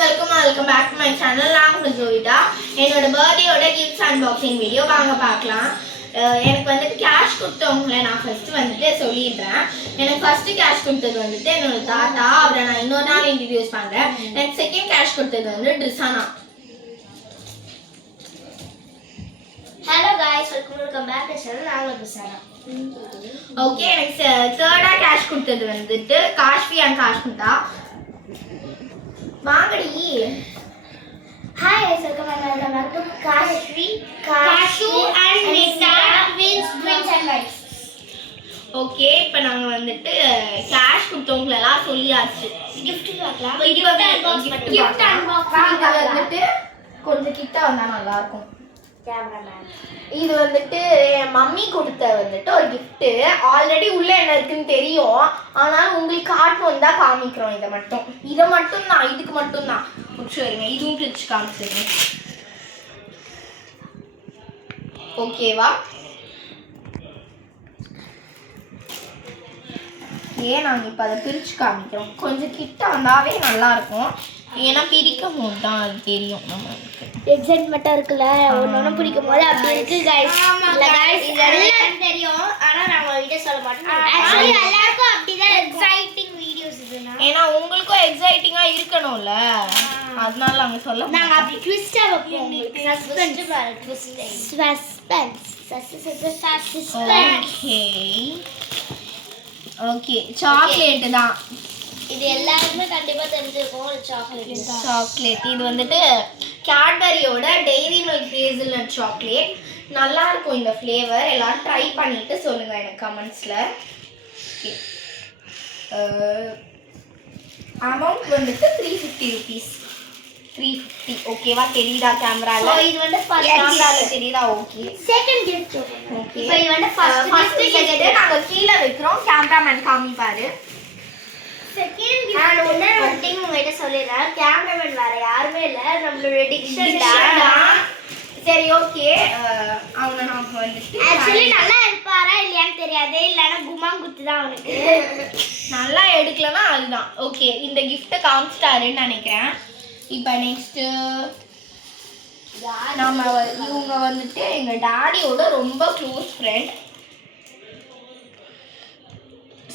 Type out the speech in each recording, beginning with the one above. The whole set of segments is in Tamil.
welcome back to my channel. நான் உங்க ஜோவிதா. என்னோட பர்த்டேயோட கிஃப்ட்ஸ் அன்பாக்சிங் வீடியோ வாங்க பார்க்கலாம். எனக்கு வந்து கேஷ் கொடுத்தவங்கள நான் ஃபர்ஸ்ட் வந்துட்டு சொல்லிடுறேன். எனக்கு ஃபர்ஸ்ட் கேஷ் கொடுத்தது வந்துட்டு என்னோட தாத்தா. அவரை நான் இன்னொரு நாள் இன்ட்ரோடியூஸ் பண்றேன். எனக்கு செகண்ட் கேஷ் கொடுத்தது வந்து ட்ரிசானா. Hello guys, welcome back to channel. நான் உங்க ட்ரிசானா. ஓகே, எனக்கு தேர்டா கேஷ் கொடுத்தது வந்துட்டு காஷ்வி அண்ட் காஷ்மிதா. வாங்கடி. Hi guys, welcome back to Kashvi, Kashu and Nita twins and wives. Okay, இப்போ நாங்க வந்துட்டு கேஷ் கொடுத்தவங்கள எல்லாம் சொல்லியாச்சு. gift பார்க்கலாம். gift unbox வந்துட்டு கொஞ்சம் கிட்ட வந்தா நல்லா இருக்கும். கேமராமேன். இது வந்துட்டு என் மம்மி கொடுத்த வந்துட்டு ஒரு gift. ஆல்ரெடி உள்ள என்ன இருக்குன்னு தெரியும், ஆனால் உங்களுக்கு காட்டணும் தான் காமிக்கிறோம். இதை மட்டும் தான், இதுக்கு மட்டும் தான். சரிங்க, இதுவும் பிரிச்சு காமிச்சிருங்க. ஓகேவா? ஏன் நாங்கள் இப்போ அதை பிரித்து காமிக்கிறோம். கொஞ்சம் கிட்ட வந்தாவே நல்லா இருக்கும். ஏன்னா பிரிக்கும் போது தான் அது தெரியும் நம்மளுக்கு. எக்ஸைட்மெண்ட்டாக இருக்குல்ல, ஒன்று பிடிக்கும் போது அப்படி இருக்கு guys. இல்லை guys, எல்லாரும் தெரியும், ஆனால் நாங்கள் வீடியோ சொல்ல மாட்டோம். ஆக்சுவலி எல்லாருக்கும் அப்படிதான் எக்ஸைட்டிங் வீடியோஸ் இதுனா. ஏன்னா உங்களுக்கும் எக்ஸைட்டிங்காக இருக்கணும்ல, அதனால நாங்கள் சொல்ல மாட்டோம். நாங்கள் அப்படி ட்விஸ்ட்டாக வைப்போம். சஸ்பென்ஸ். ஓகே, சாக்லேட் தான் இது. எல்லாருமே கண்டிப்பா தெரிஞ்சிருக்கும் ஒரு சாக்லேட். இது வந்துட்டு கேட்பரியோட டெய்ரி மில்க் ஹேசல்நட் சாக்லேட். நல்லா இருக்கும் இந்த ஃப்ளேவர். எல்லாரும் ட்ரை பண்ணிட்டு சொல்லுங்க எனக்கு கமெண்ட்ஸ்ல. அமௌண்ட் வந்துட்டு 350 rupees. 350 ஓகேவா? தெரியுதா கேமரால? இது வந்து கேமரால தெரியுதா? Okay, second gift. ஓகே, இப்போ இது வந்து ஃபர்ஸ்ட் கிஃப்ட் நாங்க கீழ வைக்கிறோம். கேமராமேன் காமிப்பாரு. Second gift. நான் ஒரு திங் உங்ககிட்ட சொல்லிடுறேன். கேமராமேன் வேற யாருமே இல்ல, நம்மளோட டிக்ஷன் தான். சரி, ஓகே. அவங்க நாம வந்துட்டு ஆக்சுவலி நல்லா இருப்பாரா இல்லையான்னு தெரியாது, இல்லைன்னா குமாங்குத்து தான் அவனுக்கு. நல்லா எடுக்கலன்னா அதுதான். ஓகே, இந்த கிஃப்ட்டை காமிச்சிட்டாருன்னு நினைக்கிறேன். இப்போ நெக்ஸ்ட்டு நம்ம இவங்க வந்துட்டு எங்கள் டாடியோட ரொம்ப க்ளோஸ் ஃப்ரெண்ட்.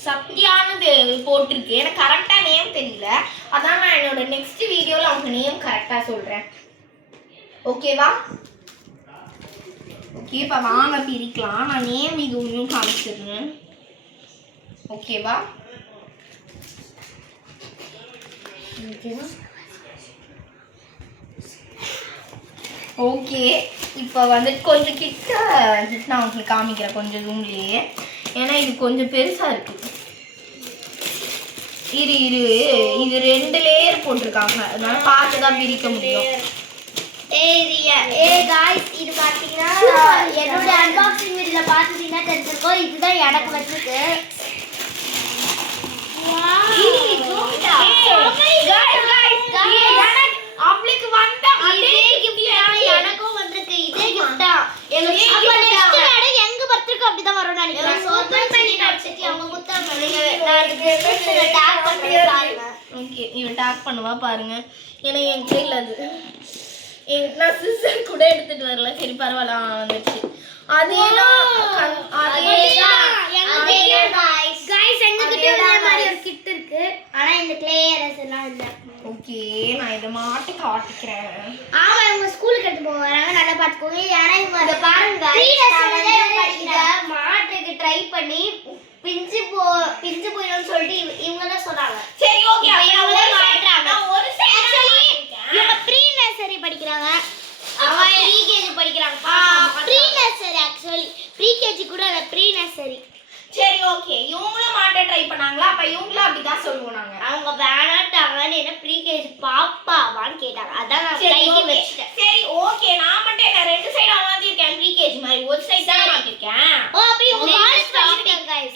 சத்யானது போட்டிருக்கு. எனக்கு கரெக்டாக நேம் தெரியல, அதான் நான் என்னோட நெக்ஸ்ட் வீடியோவில் அவங்க நேம் கரெக்டாக சொல்கிறேன். ஓகேவா? ஓகே, இப்போ வாங்க பிரிக்கலாம். நான் நேம் இதுவும் காமிச்சிடுறேன். ஓகேவா? ஓகே, இப்போ வந்துட்டு கொஞ்சம் கிட்ட வந்துட்டு நான் உங்களுக்கு காமிக்கிறேன் கொஞ்சம் ஜூம்லேயே. ஏன்னா இது கொஞ்சம் பெருசாக இருக்குது. இது 2 லேயர் போட்டிருக்காங்க, அதனால பார்த்து தான் பிரிக்க முடியும். காய்ஸ், இது பார்த்தீங்கன்னா என்னோட அன்பாக்சிங் வீடியோல பார்த்துட்டீங்கன்னா தெரிஞ்சிருக்கோம். இதுதான் எனக்கு வச்சிருக்கு. எனக்கும் வந்திருக்கு இதே கிஃப்ட் தான். எங்க பர்த்டேக்கு அப்படிதான் வரும்னு நினைக்கிறேன். ஓகே, இவன் டாக் பண்ணுவா பாருங்க. ஏன்னா என் கையில் அது நான் சிஸ்டர் கூட எடுத்துட்டு வரல. சரி, பரவாயில்ல, வந்துச்சு. ஓகே, நான் இதை மாட்டி காட்டிக்கிறேன். ஆமா, இவங்க ஸ்கூலுக்கு எடுத்து போவாங்க, நல்லா பாத்துக்கோங்க. ஏன்னா இவங்க அதை பாருங்க, மாட்டுக்கு ட்ரை பண்ணி பிஞ்சு போயிடும்னு சொல்லிட்டு இவங்க தான் சொன்னாங்க. சரி, ஓகே, இவங்க ப்ரீ நர்சரி படிக்கிறாங்க, அவங்க ப்ரீகேஜி படிக்கிறாங்க. ப்ரீ நர்சரி ஆக்சுவலி ப்ரீகேஜி கூட இல்ல, ப்ரீ நர்சரி. சரி, ஓகே, இவங்களும் மாட்ட ட்ரை பண்ணாங்களா? அப்ப இவங்களும் அப்படிதான் சொல்லுவோம். நாங்க அவங்க வேணாட்டாங்கன்னு என்ன ப்ரீகேஜி பாப்பாவான்னு கேட்டாங்க, அதான் நான் கைக்கு வச்சிட்டேன். சரி, ஓகே, நான் மட்டும் என்ன 2 சைடா மாத்திருக்கேன். ப்ரீகேஜி மாதிரி ஒரு சைடு தான் மாத்திருக்கேன். ஓ, அப்ப இவங்க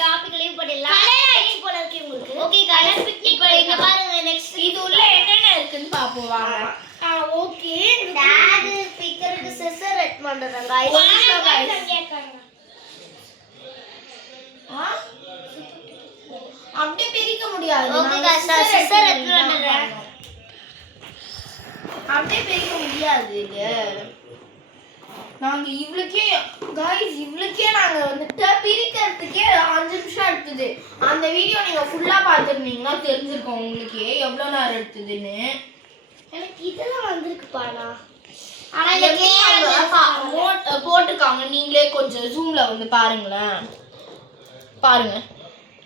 டாபிக் லீவ் பண்ணிடலாம். கலையாச்சு போல இருக்கு உங்களுக்கு. ஓகே, கலர் பிக்னிக் இங்க பாருங்க. நெக்ஸ்ட் இது உள்ள என்னென்ன இருக்குன்னு பாப்போம் வாங்க. ஓகே, டாட் பிக்கருக்கு சிசர் எட் பண்றாங்க गाइस. அப்படியே பிரிக்க முடியாது. ஓகே गाइस, நான் சிசர் எட் பண்றேன். அப்படியே பிரிக்க முடியாது. நாங்க இவ்வளோக்கே நாங்க வந்துட்டு பிரிக்கிறதுக்கே 5 நிமிஷம் எடுத்தது. அந்த வீடியோ நீங்க ஃபுல்லா பார்த்துருந்தீங்கன்னா தெரிஞ்சிருக்கும் உங்களுக்கு எவ்வளவு நேரம் எடுத்ததுன்னு. எனக்கு இதெல்லாம் வந்திருக்குப்பாடா. ஆனா போட்டிருக்காங்க, நீங்களே கொஞ்சம் ஜூம்ல வந்து பாருங்களேன். பாருங்க,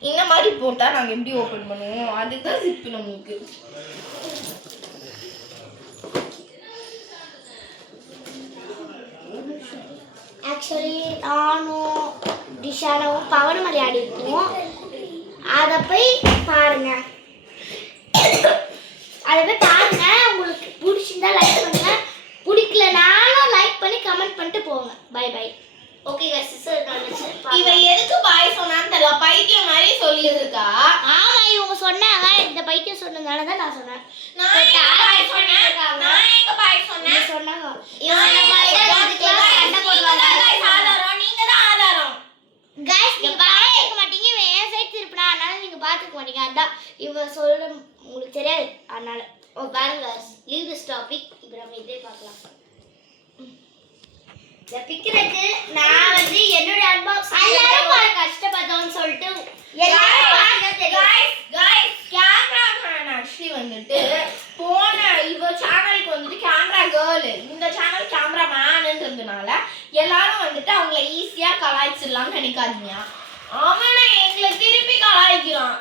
இந்த மாதிரி போட்டா நாங்க எப்படி ஓபன் பண்ணுவோம், அதுதான் ஜிப் நம்மளுக்கு. ஆக்சுவலி நானும் டிஷானாவும் பவன் விளையாடி இருக்கோம். அதை போய் பாருங்க. உங்களுக்கு பிடிச்சிருந்தா லைக் பண்ணுங்க, பிடிக்கலனாலும் லைக் பண்ணி கமெண்ட் பண்ணிட்டு போங்க. By by. ஓகே गाइस, இவ எதுக்கு பாய் சொன்னான்னு தெரியல, பைத்தியம் மாதிரி சொல்லியிருக்கா. ஆமா, இவங்க சொன்னாங்க. இந்த பைத்தியம் சொன்னதால தான் நான் சொன்னேன். நான் எங்க பாய் சொன்னேன் சொன்னாங்க. இவங்க சண்டை போடுவாங்க. நீங்க தான் ஆதாரம். गाइस, நீங்க பாத்துக்க மாட்டீங்க. இவன் ஏன் சைடு திருப்பினா, அதனால நீங்க பாத்துக்க மாட்டீங்க. அதான் இவங்க சொல்ல உங்களுக்கு தெரியாது, அதனால. ஓ பாருங்க, லீவ் திஸ் டாபிக். இப்போ நம்ம இதே பார்க்கலாம். இந்த பிக்னிக்கு நான் வந்து என்னோட அன்பாக்ஸ் எல்லாரும் கஷ்டப்பட்டோம்னு சொல்லிட்டு எல்லாரும் பாருங்க தெரியும். गाइस கேமராமேன் ஆக்சுவலி வந்துட்டு போன இவ சேனலுக்கு வந்துட்டு கேமரா கேர்ள், இந்த சேனல் கேமரா மேன்ன்றதுனால எல்லாரும் வந்துட்டு அவங்கள ஈஸியா கலாய்ச்சிடலாம்னு நினைக்காதீங்க. அவனை எங்களை திருப்பி கலாய்க்கிறான்.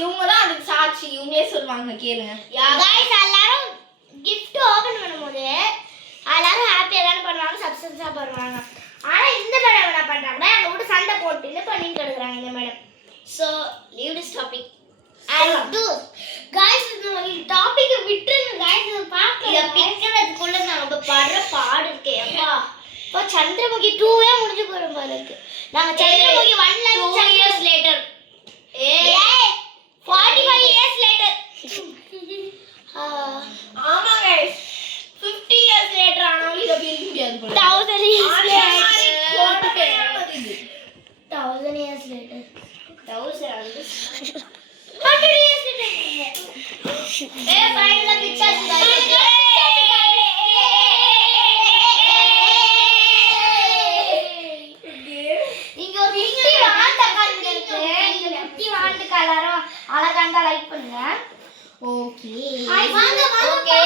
இவங்க தான் அதுக்கு சாட்சி. இவங்களே சொல்லுவாங்க, கேளுங்க. गाइस, எல்லாரும் gift ஓபன் பண்ணும்போது எல்லாரும் ஹாப்பியா தான பண்ணுவாங்க, சப்ஸ்கிரைபா பண்ணுவாங்க. ஆனா இந்த மேடம் என்ன பண்றாங்கன்னா, அவங்க கூட சண்டை போட்டுன்னு பண்ணிட்டு இருக்காங்க இந்த madam. So leave this topic and to guys, இந்த டாபிக் விட்டுருங்க गाइस. இத பார்க்க இத பிக்கிறதுக்குள்ள நான் ரொம்ப படுற பாடு இருக்கேன். அப்பா இப்போ சந்திரமுகி 2 முடிஞ்சு போறோம் பாருக்கு. நாங்க சந்திரமுகி 1 ல 2 இயர்ஸ் லேட்டர். 45 years later. ஆமா गाइस, 50 years later ஆனாலும் இத பிரிக்க முடியாது போல. 1000 years later. 1000 years later. 100 years later. Find the pictures guys. இங்க ஒரு குட்டி வாண்ட கலர் இருக்கு. இந்த குட்டி வாண்ட கலரும் அழகாண்டா லைக் பண்ணுங்க. ஓகே, வாங்க ஓகே,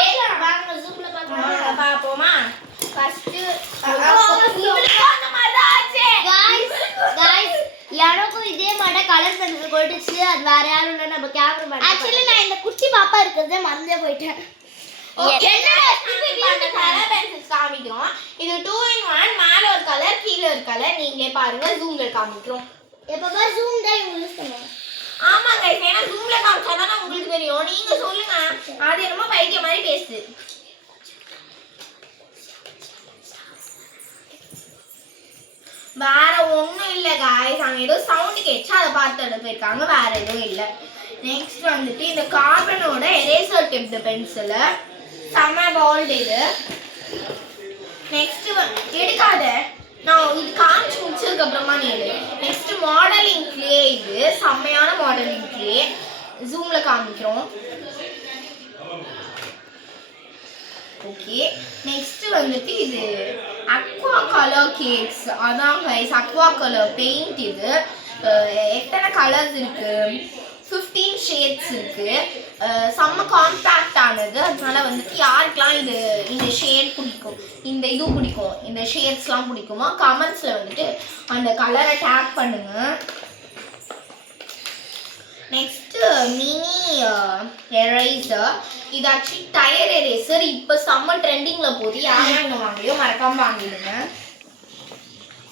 வாங்க ஜூம்ல பார்க்கலாம். பாப்போமா? ஃபர்ஸ்ட் गाइस, யாரோக்கும் இதே மாதிரி கலர் பென்சில் கொடுத்துச்சு. அது வேற யாரும் இல்ல, நம்ம கேமராமேன். ஆக்சுவலி நான் இந்த குட்டி பாப்பா இருக்குறதே மறந்தே போயிட்டேன். என்னடா இந்த கலர் பென்சில்ஸ் காமிக்கிறோம். இது 2 in 1, மேல ஒரு கலர் கீழ ஒரு கலர். நீங்களே பாருங்க, ஜூம்ல காமிக்கிறோம். எப்பவுமே ஜூம் தான் இவங்க யூஸ் பண்ணுவாங்க. ஆமா गाइस, ஏன்னா ஜூம்ல காமிச்சாதான் உங்களுக்கு தெரியும். நீங்க சொல்லுங்க, அது என்னமோ பைத்தியம் மாதிரி பேசுது. வேற ஒண்ணும் இல்ல गाइस, அங்க ஏதோ சவுண்ட் கேட்சா அதை பார்த்து போயிருக்காங்க, வேற எதுவும் இல்ல. நெக்ஸ்ட் வந்துட்டு இந்த கார்பனோட எரேசர் டிப் பென்சில் செம்ம பால்ட் இது. நெக்ஸ்ட் எடுக்காத, நான் இது காமிச்சு முடிச்சதுக்கு அப்புறமா நீ எடு. நெக்ஸ்ட் மாடலிங் கிளே, இது செம்மையான மாடலிங் கிளே. ஜூம்ல காமிக்கிறோம். ஓகே, நெக்ஸ்ட் வந்துட்டு இது அக்வா கலர் கேக்ஸ். அதான் गाइस, அக்வா கலர் பெயிண்ட். இது எத்தனை கலர்ஸ் இருக்கு? 15 ஷேட்ஸ் இருக்கு. செம்ம காம்பேக்ட் ஆனது. அதனால வந்துட்டு யாருக்கெல்லாம் இந்த ஷேட் பிடிக்கும், இந்த இது பிடிக்கும், இந்த ஷேட்ஸ்லாம் பிடிக்குமோ கமெண்ட்ஸ்ல வந்துட்டு அந்த கலரை டேக் பண்ணுங்க. Next mini eraser. இது ஆக்சுவலி டயர் எரேசர். இப்போ செம்ம ட்ரெண்டிங்ல போகுது. யாரும் இங்கே வாங்கலையோ மறக்காம வாங்கிடுங்க.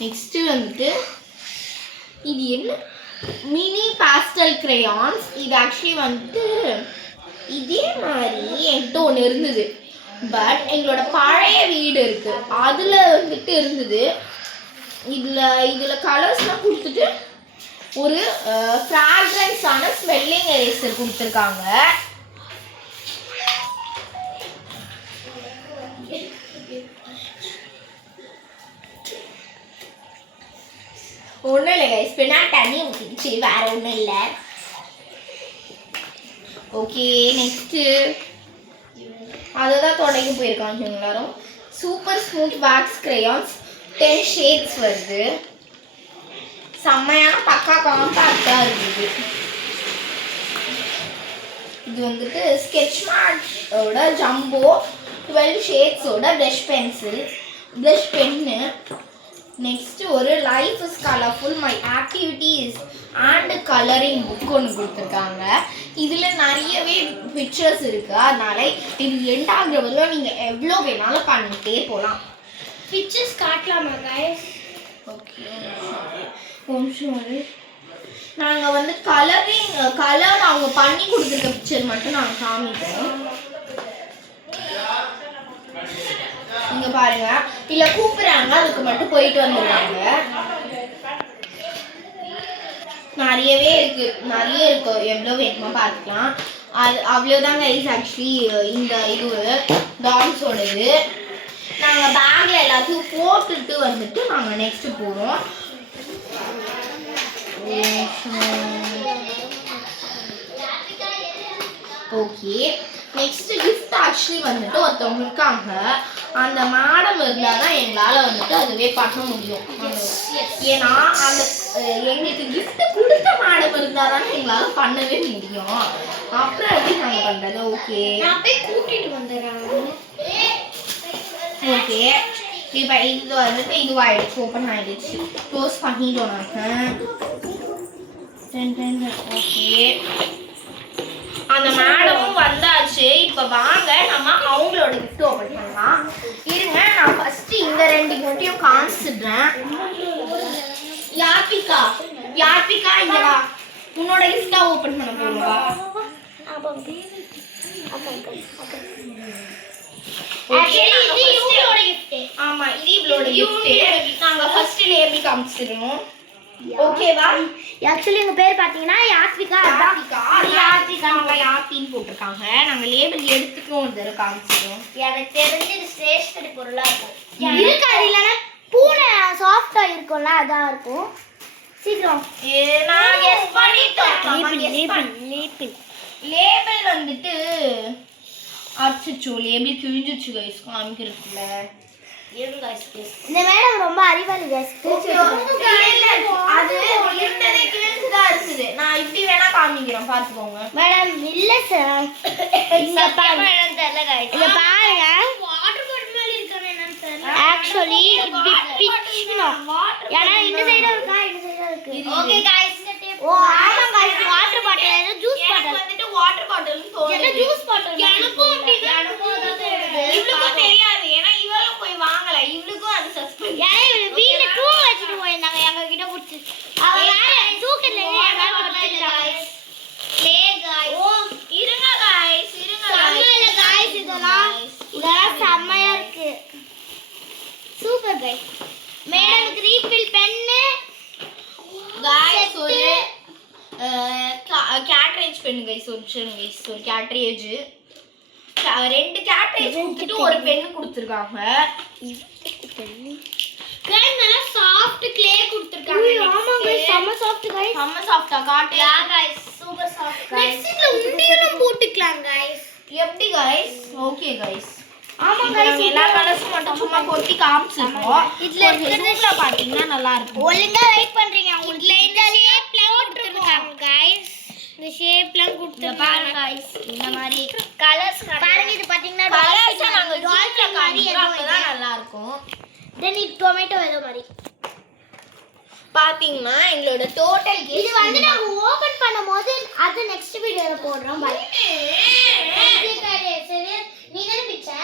நெக்ஸ்ட் வந்துட்டு இது என்ன, மினி பாஸ்டல் கிரேயான்ஸ். இது ஆக்சுவலி வந்துட்டு இதே மாதிரி என்கிட்ட ஒன்று இருந்தது. பட் எங்களோட பழைய வீடு இருக்கு, அதுல வந்துட்டு இருந்தது. இதுல கலர்ஸ்லாம் கொடுத்துட்டு ஒரு ஃப்ராக்ரன்ஸான ஸ்மெல்லிங் எரேசர் கொடுத்துருக்காங்க. ஒன்றும் இல்லை கைஸ், பின்னாடி தண்ணி ஊற்றிடுச்சு, வேற ஒன்றும் இல்லை. ஓகே, நெக்ஸ்ட்டு அதுதான் தொடங்கி போயிருக்காங்க எல்லாரும். Super smooth wax crayons 10 shades வருது. செம்மையான பக்கா காம்பாக்டாக இருக்குது. இது வந்துட்டு ஸ்கெட்ச்மேட்டோட ஜம்போ 12 ஷேட்ஸோட ப்ளஷ் பென்னு. நெக்ஸ்ட் ஒரு life is colourful my activities and colouring book ஒன்று கொடுத்துருக்காங்க. இதில் நிறையவே பிக்சர்ஸ் இருக்குது. அதனால இது எண்ட் ஆகிறவரை நீங்கள் எவ்வளோ வேணாலும் பண்ணிகிட்டே போகலாம். Pictures காட்டலாமா guys? ஓகே, கொஞ்சம் நாங்கள் வந்து கலர் அவங்க பண்ணி கொடுத்துருக்க பிக்சர் மட்டும் நாங்கள் காமிக்கிறோம். இங்க பாருங்க, இல்ல கூப்பிடுறாங்க, அதுக்கு மட்டும் போயிட்டு வந்துடுறாங்க. நிறைய இருக்கு, எவ்வளோ வேணுமோ பார்த்துக்கலாம். அது அவ்வளோதான் கைஸ். ஆக்சுவலி இந்த இது டான்ஸோடது நாங்கள் பேக்கில் எல்லாத்தையும் போட்டுட்டு வந்துட்டு நாங்கள் நெக்ஸ்ட்டு போகிறோம். ஓகே, நெக்ஸ்ட் கிஃப்ட் ஆக்சுவலி வந்துட்டு ஒருத்தவங்க இருக்காங்க. அந்த மேடம் இருந்தால் தான் எங்களால் வந்துட்டு அதுவே பண்ண முடியும். ஏன்னா அந்த எங்களுக்கு கிஃப்ட் கொடுத்த மேடம் இருந்தால் தானே எங்களால் பண்ணவே முடியும். அப்புறம் எப்படி நாங்கள் பண்ணுறது? ஓகே, நான் போய் கூட்டிட்டு வந்துடுறேன். ஓகே, இப்போ இது வந்துட்டு இதுவாகிடுச்சு, ஓப்பன் ஆகிடுச்சு. க்ளோஸ் பண்ணிட்டோம் நாங்கள். ஓகே, அந்த மேடமும் வந்தாச்சு. இப்போ வாங்க நம்ம அவங்களோட கிஃப்ட் ஓப்பன் பண்ணலாம். இருங்க, நான் ஃபர்ஸ்ட் இந்த 2 கிஃப்டையும் காமிச்சிடுறேன். யார்பிகா இங்க வா, உன்னோட கிஃப்டா ஓப்பன் பண்ண போறோம். ஆமா, இது இவளோட கிஃப்ட். நாங்க ஃபர்ஸ்ட் லேபிள் காமிச்சிடுறோம். ஓகேவா? ஆக்சுவலி உங்க பேர் பாத்தீங்கன்னா யாத்விகா. யாத்தின்னு போட்டிருக்காங்க. நாங்க லேபிள் எடுத்துக்கணும், ஒரு தடவை காமிச்சிடுறோம். எனக்கு தெரிஞ்சு இது ஸ்டேஷனரி பொருளா இருக்கும். இருக்காது, இல்லைன்னா பூனை சாஃப்டா இருக்கும்ல, அதான் இருக்கும். சீக்கிரம் நான் கெஸ் பண்ணிட்டோம். லேபிள் வந்துட்டு அச்சோ, லேபிள் கிழிஞ்சிச்சு கைஸ், காமிக்கிறதுல. இந்த மேடம் ரொம்ப அறிவாளி கைஸ். அது இருந்ததே கிழிஞ்சுதான் இருக்குது. நான் இப்படி வேணா காமிக்கிறேன், பாத்துக்கோங்க. மேடம் இல்ல சார், இங்க பாருங்க. இங்க பாருங்க, வாட்டர் பாட்டில் மாதிரி இருக்கானே என்னன்னு தெரியல. ஆக்சுவலி இப்படி பிச்சணும். ஏன்னா இந்த சைடு இருக்கா, இந்த சைடு இருக்கு. ஓகே गाइस, ஓ ஆமா गाइस, வாட்டர் பாட்டில் ஏதோ ஜூஸ் பாட்டில் வந்துட்டு வாட்டர் பாட்டில்னு தோணுது. என்ன ஜூஸ் பாட்டில்? எனக்கும் அப்படிதான். இவளுக்கும் தெரியாது, ஏன்னா இவளும் போய் வாங்கல. இவளுக்கும் அது சஸ்பென்ஸ். ஏன்னா இவளு வீட்ல தூங்க வச்சிட்டு போயிருந்தாங்க எங்க கிட்ட குடிச்சு. அவ வேற தூக்கல இல்ல, எங்க போட்டுட்டாங்க. லே गाइस, ஓ இருங்க गाइस, செம்மல गाइस, இதெல்லாம் செம்மையா இருக்கு. Super guys. Madam refill pen guys, ஒரு கேட்ரேஜ் பென் கைஸ். ஒரு கேட்ரேஜ், 2 கேட்ரேஜ் கொடுத்துட்டு ஒரு பென் கொடுத்துருக்காங்க. கைஸ் நல்லா சாஃப்ட் க்ளே கொடுத்திருக்காங்க. ஆமா கைஸ், செம்ம சாஃப்ட் கைஸ். செம்ம சாஃப்ட்டா காட்டு. யா கைஸ், சூப்பர் சாஃப்ட் கைஸ். நெக்ஸ்ட்ல உண்டியலும் போட்டுக்கலாம் கைஸ். எப்படி கைஸ்? Okay guys. ஆமா கைஸ், எல்லா கலர்ஸும் மட்டும் சும்மா கொட்டி காமிச்சிருக்கோம். இதுல இருக்கிறதுல பாத்தீங்கன்னா நல்லா இருக்கும். ஒழுங்கா வெயிட் பண்றீங்க. உங்களுக்கு இந்த ஷேப்லாம் கொடுத்திருக்காங்க கைஸ். இந்த ஷேப்லாம் கொடுத்திருக்காங்க பாருங்க கைஸ். இந்த மாதிரி கலர்ஸ் பாருங்க. இது பாத்தீங்கன்னா கலர்ஸ் நாங்க ஜூஸ்ல காமிக்கிறோம், அப்பதான் நல்லா இருக்கும். தென் இது டொமேட்டோ ஏதோ மாதிரி பாத்தீங்கன்னா எங்களோட டோட்டல் இது வந்து நாங்க ஓபன் பண்ணும்போது அது நெக்ஸ்ட் வீடியோல போடுறோம். பை. நீ தான பிச்சை